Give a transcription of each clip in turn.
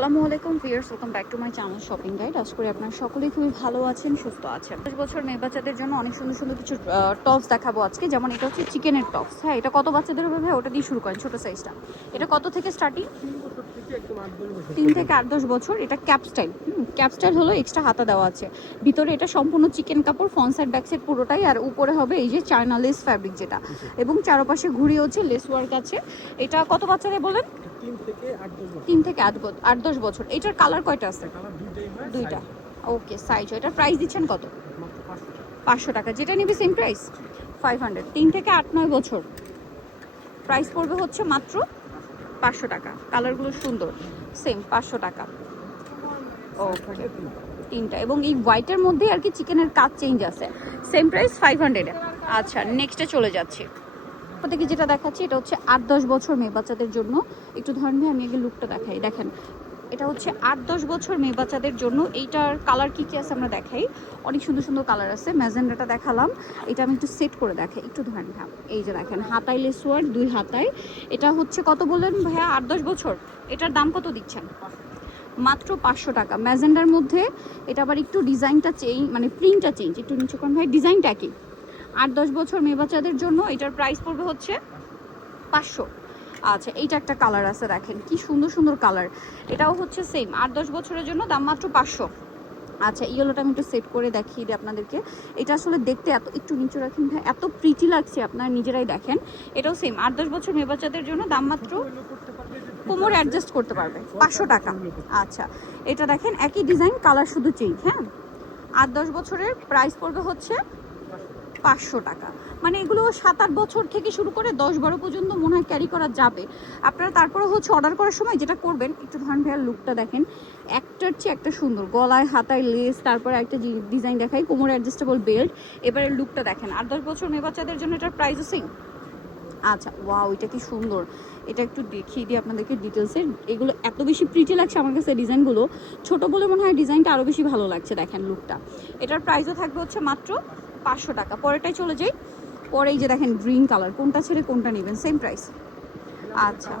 আসসালামু আলাইকুম viewers, welcome back to my channel shopping guide. আশা করি আপনারা সকলেই খুবই ভালো আছেন, সুস্থ আছেন। 10 বছর মেয়ে বাচ্চাদের জন্য অনেক সুন্দর সুন্দর কিছু টপস দেখাবো আজকে। যেমন এটা হচ্ছে চিকেনের টপস। হ্যাঁ, এটা কত বাচ্চাদের হবে ভাই? ওটা দিয়ে শুরু করেন, ছোট সাইজটা। এটা কত থেকে স্টার্টিং? 3 থেকে 8-10 বছর। এটা ক্যাপ স্টাইল। ক্যাপ স্টাইল হলো এক্সট্রা হাতা দেওয়া আছে। ভিতরে এটা সম্পূর্ণ চিকেন কাপড়, ফ্রন্ট সাইড ব্যাক সাইড পুরোটাই। আর উপরে হবে এই যে চায়না লেস ফ্যাব্রিক যেটা, এবং চারপাশে ঘুরি হচ্ছে লেস ওয়ার্ক আছে। এটা কত বাচ্চাদের বলেন? 3 থেকে 8-10 বছর। এটার কালার কয়টা আছে? দুইটা। ওকে, সাইজ। এটার প্রাইস দিচ্ছেন কত? 500 টাকা। যেটা নিবি সেম প্রাইস 500। 3 থেকে 8-9 বছর প্রাইস পড়বে হচ্ছে মাত্র 500 টাকা। কালারগুলো সুন্দর, সেম 500 টাকা। ওকে, তিনটা। এবং এই হোয়াইটের মধ্যে আর কি চিকেনের কাজ চেঞ্জ আছে। Same price 500। আচ্ছা, নেক্সটে চলে যাচ্ছি। থেকে যেটা দেখাচ্ছি এটা হচ্ছে 8-10 বছর মেয়ে বাচ্চাদের জন্য। একটু ধরেন ভাই, আমি আগে লুকটা দেখাই। দেখেন, এটা হচ্ছে 8-10 বছর মেয়ে বাচ্চাদের জন্য। এইটার কালার কি কি আছে আমরা দেখাই। অনেক সুন্দর সুন্দর কালার আছে। ম্যাজেন্ডাটা দেখালাম, এটা আমি একটু সেট করে দেখাই। একটু ধরেন ভাই, এই যে দেখেন হাতায় লেস ওয়ার্ক, 2 হাতায়। এটা হচ্ছে কত বললেন ভাইয়া? 8-10 বছর। এটার দাম কত দিচ্ছেন? মাত্র 500 টাকা। ম্যাজেন্ডার মধ্যে এটা আবার একটু ডিজাইনটা চেঞ্জ, মানে প্রিন্টটা চেঞ্জ। একটু নিচে কোন ভাই, ডিজাইনটা কি? 8-10 বছর মেয়ে বাচ্চাদের জন্য এটার প্রাইস পড়বে হচ্ছে 500। আচ্ছা, এইটা একটা কালার আছে, দেখেন কি সুন্দর সুন্দর কালার। এটাও হচ্ছে সেম 8-10 বছরের জন্য, দাম মাত্র 500। আচ্ছা, ইয়েলোটা আমি একটু সেট করে দেখিয়ে দিই আপনাদেরকে। এটা আসলে দেখতে এত, একটু নিচে রাখেন ভাই, এত প্রিটি লাগছে, আপনারা নিজেরাই দেখেন। এটাও সেম 8-10 বছর মেয়ে বাচ্চাদের জন্য, দাম মাত্র, কোমর অ্যাডজাস্ট করতে পারবে, 500 টাকা। আচ্ছা, এটা দেখেন একই ডিজাইন, কালার শুধু চেঞ্জ। হ্যাঁ, 8-10 বছরের প্রাইস পড়বে হচ্ছে 500 টাকা। মানে এগুলো 7-8 বছর থেকে শুরু করে 10-12 পর্যন্ত মনে হয় ক্যারি করা যাবে। আপনারা তারপরে হচ্ছে অর্ডার করার সময় যেটা করবেন, একটু ধরেন ভাইয়ার লুকটা দেখেন, একটার চেয়ে একটা সুন্দর। গলায় হাতায় লেস, তারপরে একটা ডিজাইন দেখাই, কোমর অ্যাডজাস্টেবল বেল্ট। এবারে লুকটা দেখেন। 8-10 বছর মেয়ে বাচ্চাদের জন্য এটার প্রাইসও সেম। আচ্ছা, ওয়াও, এটা কি সুন্দর। এটা একটু দেখিয়ে দিই আপনাদেরকে ডিটেলসে। এগুলো এত বেশি প্রিটি লাগছে আমার কাছে ডিজাইনগুলো। ছোট বলে মনে হয় ডিজাইনটা আরও বেশি ভালো লাগছে। দেখেন লুকটা। এটার প্রাইসও থাকবে হচ্ছে মাত্র 500 টাকা। পরেরটাই চলে যাই। পরে এই যে দেখেন গ্রিন কালার, কোনটা ছেড়ে কোনটা নেবেন, সেম প্রাইস। আচ্ছা,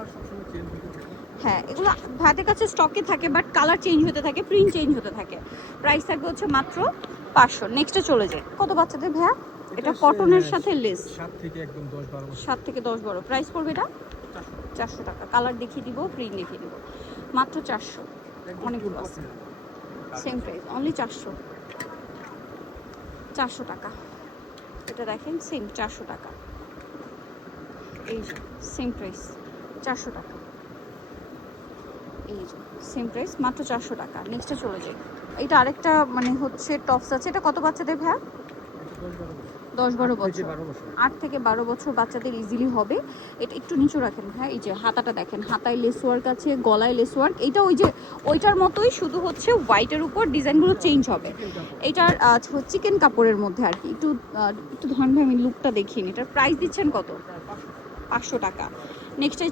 হ্যাঁ, এগুলো ভাইদের কাছে স্টকে থাকে, বাট কালার চেঞ্জ হতে থাকে, প্রিন্ট চেঞ্জ হতে থাকে। প্রাইস থাকবে হচ্ছে মাত্র 500। নেক্সটে চলে যাই। কত বাচ্চাদের ভাইয়া? এটা কটনের সাথে লেস। 7 থেকে 10-12। প্রাইস পড়বে এটা 400 টাকা। কালার দেখিয়ে দিব, প্রিন্ট দেখিয়ে দিব। মাত্র 400। অনেকগুলো আছে, সেম প্রাইস, অনলি 400 টাকা। এটা দেখেন সেম 400 টাকা। এই যে সেম প্রাইস 400 টাকা। এই যে সেম প্রাইস, মাত্র 400 টাকা। নেক্সটে চলে যাই। এটা আরেকটা মানে হচ্ছে টপস আছে। এটা কত বাচ্চাদের ভাইয়া? 10-12 বছর। 8 থেকে 12 বছর বাচ্চাদের ইজিলি হবে। এটা একটু নিচু রাখেন হ্যাঁ। এই যে হাতাটা দেখেন, হাতায় লেস ওয়ার্ক আছে, গলায় লেস ওয়ার্ক। এইটা ওই যে ওইটার মতোই, শুধু হচ্ছে হোয়াইটের উপর ডিজাইনগুলো চেঞ্জ হবে। এইটার চিকেন কাপড়ের মধ্যে আর কি। একটু একটু ধরেন ভাই, আমি লুকটা দেখিয়ে নিই। এটার প্রাইস দিচ্ছেন কত? 500 টাকা। নেক্সটে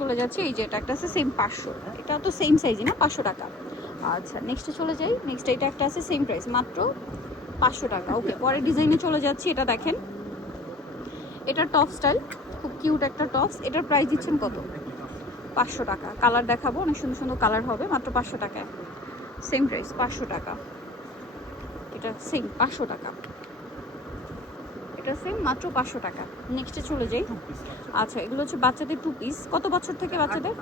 চলে যাচ্ছে। এই যে এটা একটা আছে সেম 500। এটা তো সেম সাইজই না, 500 টাকা। আচ্ছা, নেক্সটে চলে যাই। নেক্সট এটা একটা আছে সেম প্রাইস, মাত্র 500 টাকা। ওকে, পরের ডিজাইনে চলে যাচ্ছি। এটা দেখেন, এটা টপ স্টাইল, খুব কিউট একটা টপস। এটার প্রাইস দিচ্ছেন কত? 500 টাকা। কালার দেখাবো, অনেক সুন্দর সুন্দর কালার হবে, মাত্র 500 টাকায়। সেম প্রাইস 500 টাকা। এটা সেম 500 টাকা। এটা সেম, মাত্র 500 টাকা। নেক্সটে চলে যাই। আচ্ছা, এগুলো হচ্ছে বাচ্চাদের 2 পিস। কত বছর থেকে বাচ্চাদের?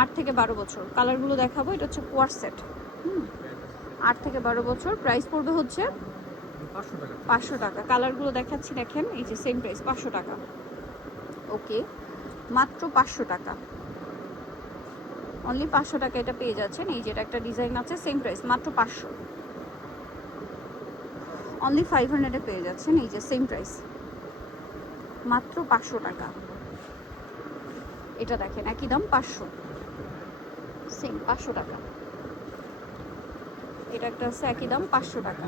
8 থেকে 12 বছর। কালারগুলো দেখাবো। এটা হচ্ছে কোয়ার সেট। 8 থেকে 12 বছর। প্রাইস পড়বে হচ্ছে 500 টাকা। কালারগুলো দেখাচ্ছি, দেখেন। এই যে সেম প্রাইস 500 টাকা। ওকে, মাত্র 500 টাকা। অনলি 500 টাকা এটা পেয়ে যাচ্ছেন। এই যে এটা একটা ডিজাইন আছে, সেম প্রাইস, মাত্র 500। অনলি 500 পেয়ে যাচ্ছেন। এই যে সেম প্রাইস, মাত্র 500 টাকা। এটা দেখেন একই দাম, 500, সেম 500 টাকা। এটা একটা আছে একই দাম, 500 টাকা।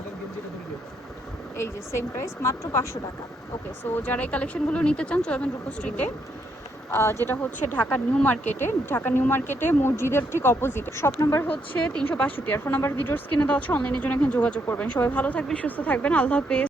এই যে সেম প্রাইস, মাত্র 500 টাকা। ওকে, সো যারা এই কালেকশনগুলো নিতে চান চলে যাবেন রূপশ্রীতে, যেটা হচ্ছে ঢাকা নিউ মার্কেটে। ঢাকা নিউ মার্কেটে মসজিদের ঠিক অপোজিটে। শপ নাম্বার হচ্ছে 362। আর ফোন নাম্বার ভিডিওর স্ক্রিনে দেওয়া আছে। অনলাইনের জন্য এখানে যোগাযোগ করবেন। সবাই ভালো থাকবেন, সুস্থ থাকবেন। আল্লাহ হাফেজ।